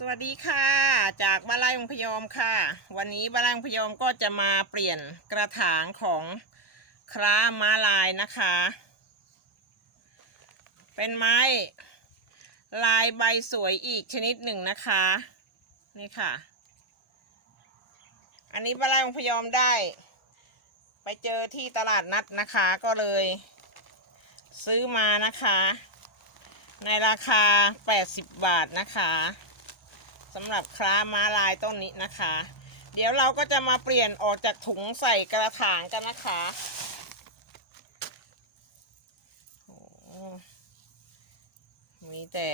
สวัสดีค่ะ จากบ้านไร่องพยอมค่ะ วันนี้บ้านไร่องพยอมก็จะมาเปลี่ยนกระถางของคร้าม้าลายนะคะ เป็นไม้ ลายใบสวยอีกชนิดหนึ่งนะคะ นี่ค่ะ อันนี้บ้านไร่องพยอมได้ ไปเจอที่ตลาดนัดนะคะก็เลย ซื้อมานะคะ ในราคา 80 บาทนะคะ สำหรับคร้าม้าลายต้นนี้นะคะ เดี๋ยวเราก็จะมาเปลี่ยนออกจากถุงใส่กระถางกันนะคะโอ้มีแต่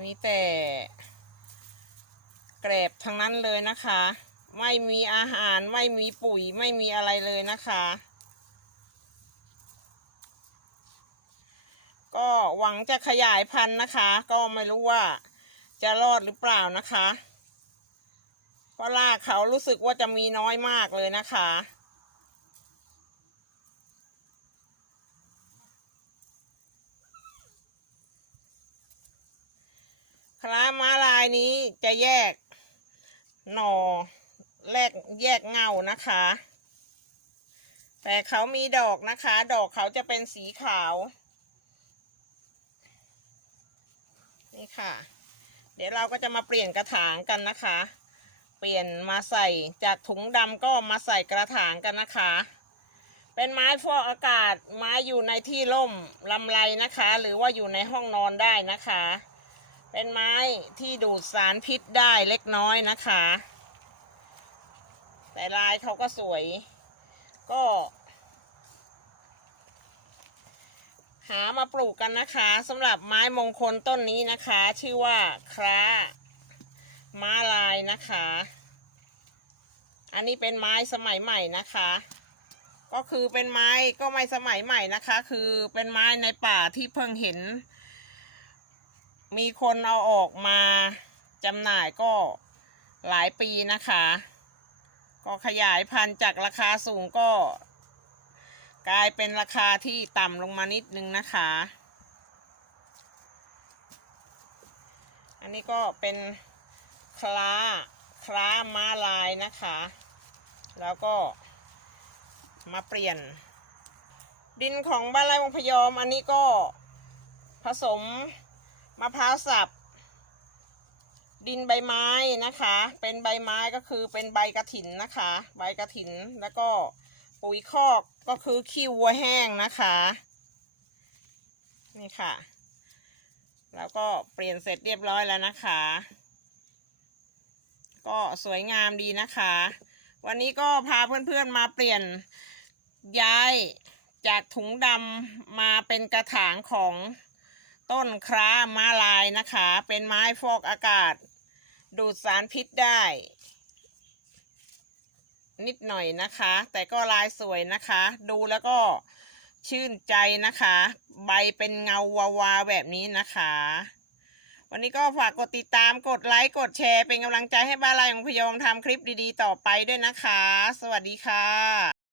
มีแต่แกรบทั้งนั้นเลยนะคะ ไม่มีอาหารไม่มีปุ๋ยไม่มีอะไรเลยนะคะ ก็หวังจะขยายพันธุ์นะคะ ก็ไม่รู้ว่าจะรอดหรือเปล่านะคะเพราะรากเขารู้สึกว่าจะมีน้อยมากเลยนะคะ คล้าม้าลายนี้จะแยกหน่อแรกแยกเงานะคะ แต่เขามีดอกนะคะ ดอกเขาจะเป็นสีขาว นี่ค่ะ เดี๋ยวเราก็จะมาเปลี่ยนกระถางกันนะคะ เปลี่ยนมาใส่จากถุงดำก็มาใส่กระถางกันนะคะ เป็นไม้ฟอกอากาศไม้อยู่ในที่ร่มลำไรนะคะ หรือว่าอยู่ในห้องนอนได้นะคะ เป็นไม้ที่ดูดสารพิษได้เล็กน้อยนะคะ แต่ลายเขาก็สวย ก็ หามาปลูกกันนะคะสำหรับไม้มงคลต้นนี้นะคะ ชื่อว่าคร้าม้าลายนะคะ อันนี้เป็นไม้สมัยใหม่นะคะ ก็คือเป็นไม้ก็ไม่สมัยใหม่นะคะ คือเป็นไม้ในป่าที่เพิ่งเห็น มีคนเอาออกมาจำหน่ายก็หลายปีนะคะ ก็ขยายพันธุ์จากราคาสูงก็ กลายเป็นราคาที่ต่ำลงมานิดนึงนะคะ อันนี้ก็เป็นคลาคลาม้าลายนะคะ แล้วก็มาเปลี่ยน ดินของบ้านไร่วงพยอม อันนี้ก็ผสมมะพร้าวสับ ดินใบไม้นะคะ เป็นใบไม้ก็คือเป็นใบกระถินนะคะ ใบกระถินแล้วก็ ปุ๋ยคอกก็คือขี้วัวแห้งนะคะ นี่ค่ะ แล้วก็เปลี่ยนเสร็จเรียบร้อยแล้วนะคะ ก็สวยงามดีนะคะ วันนี้ก็พาเพื่อนๆมาเปลี่ยนย้ายจากถุงดำมาเป็นกระถางของต้นคร้ามาลายนะคะ เป็นไม้ฟอกอากาศ ดูดสารพิษได้ นิดหน่อยนะคะ แต่ก็ลายสวยนะคะ ดูแล้วก็ชื่นใจนะคะ ใบเป็นเงาวาวาแบบนี้นะคะ วันนี้ก็ฝากกดติดตามกดไลค์กดแชร์เป็นกำลังใจให้บ้านลายของพยองทำคลิปดีๆ ต่อไปด้วยนะคะ สวัสดีค่ะ